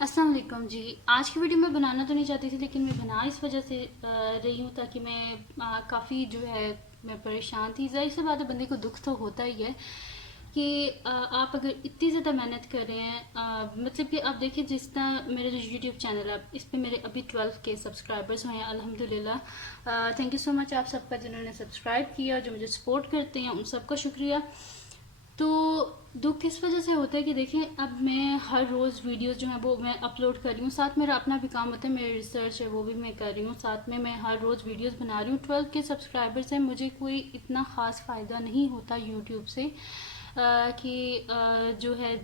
السلام علیکم جی. آج کی ویڈیو میں بنانا تو نہیں چاہتی تھی لیکن میں بنا اس وجہ سے رہی ہوں تاکہ میں کافی جو ہے میں پریشان تھی. ظاہر سی بات ہے بندے کو دکھ تو ہوتا ہی ہے کہ آپ اگر اتنی زیادہ محنت کر رہے ہیں مطلب کہ آپ دیکھیں جس طرح میرا جو یوٹیوب چینل ہے اس پہ میرے ابھی 12K سبسکرائبرز ہوئے ہیں الحمدللہ. تھینک یو سو مچ آپ سب کا جنہوں نے سبسکرائب کیا, جو مجھے سپورٹ کرتے ہیں ان سب کا شکریہ. تو دکھ اس وجہ سے ہوتا ہے کہ دیکھیں اب میں ہر روز ویڈیوز جو ہیں وہ میں اپلوڈ کر رہی ہوں, ساتھ میرا اپنا بھی کام ہوتا ہے, میری ریسرچ ہے وہ بھی میں کر رہی ہوں, ساتھ میں ہر روز ویڈیوز بنا رہی ہوں. 12K سبسکرائبرز ہیں, مجھے کوئی اتنا خاص فائدہ نہیں ہوتا یوٹیوب سے کہ جو ہے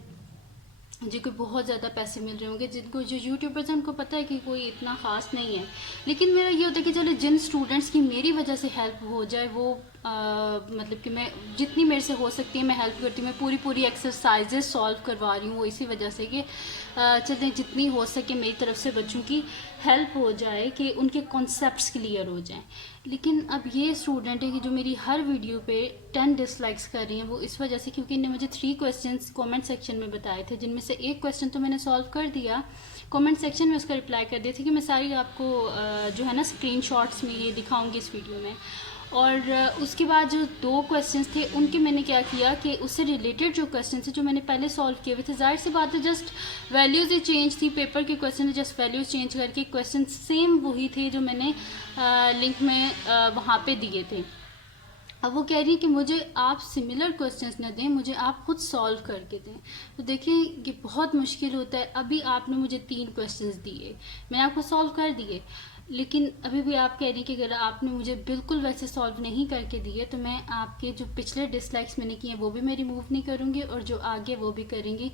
جن کو بہت زیادہ پیسے مل رہے ہوں گے, جن کو جو یوٹیوبرز ہیں ان کو پتہ ہے کہ کوئی اتنا خاص نہیں ہے. لیکن میرا یہ ہوتا ہے کہ چلو جن اسٹوڈنٹس کی میری وجہ سے ہیلپ ہو جائے وہ مطلب کہ میں جتنی میرے سے ہو سکتی ہے میں ہیلپ کرتی ہوں. میں پوری ایکسرسائزز سالو کروا رہی ہوں, وہ اسی وجہ سے کہ چلیں جتنی ہو سکے میری طرف سے بچوں کی ہیلپ ہو جائے کہ ان کے کانسیپٹس کلیئر ہو جائیں. لیکن اب یہ اسٹوڈنٹ ہے کہ جو میری ہر ویڈیو پہ 10 ڈس لائکس کر رہی ہیں, وہ اس وجہ سے کیونکہ انہیں مجھے 3 کویسچنس کومنٹ سیکشن میں بتائے تھے, جن میں سے ایک کویسچن تو میں نے سالو کر دیا, کومنٹ سیکشن میں اس کا رپلائی کر دیا تھا کہ میں ساری آپ کو جو ہے نا اسکرین شاٹس میں یہ دکھاؤں گی اس ویڈیو میں. اور اس کے بعد جو 2 کویسچنس تھے ان کے میں نے کیا کیا کہ اس سے ریلیٹڈ جو کویسچنس تھے جو میں نے پہلے سالو کیے ہوئے تھے, ظاہر سی بات ہے جسٹ ویلیوز ہی چینج تھی, پیپر کے کویسچن جسٹ ویلیوز چینج کر کے کویسچن سیم وہی تھے جو میں نے لنک میں وہاں پہ دیے تھے. اب وہ کہہ رہی ہیں کہ مجھے آپ سملر کویسچنس نہ دیں, مجھے آپ خود سالو کر کے دیں. تو دیکھیں یہ بہت مشکل ہوتا ہے. ابھی آپ نے مجھے 3 کویسچنس دیے, میں نے آپ کو سالو کر دیے, لیکن ابھی بھی آپ کہہ رہی کہ اگر آپ نے مجھے بالکل ویسے سالو نہیں کر کے دیے تو میں آپ کے جو پچھلے ڈس لائکس میں نے کیے ہیں وہ بھی میں ریموو نہیں کروں گی, اور جو آگے وہ بھی کریں گی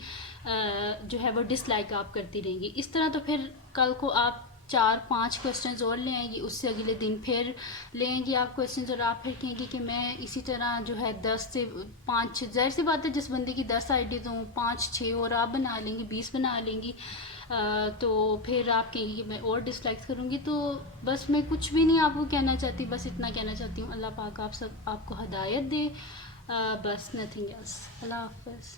جو ہے وہ ڈس لائک آپ کرتی رہیں گی. اس طرح تو پھر کل کو آپ 4-5 کویسچنز اور لے آئیں گی, اس سے اگلے دن پھر لیں گی آپ کویسچنز, اور آپ پھر کہیں گی کہ میں اسی طرح جو ہے 10 سے 5, ظاہر سی بات ہے جس بندے کی 10 آئیڈیز ہوں 5-6 اور آپ بنا لیں گی, 20 بنا لیں گی, تو پھر آپ کہیں گی کہ میں اور ڈس لائکس کروں گی. تو بس میں کچھ بھی نہیں آپ کو کہنا چاہتی, بس اتنا کہنا چاہتی ہوں اللہ پاک آپ کو ہدایت دے, بس نتھنگ ایلس. اللہ حافظ.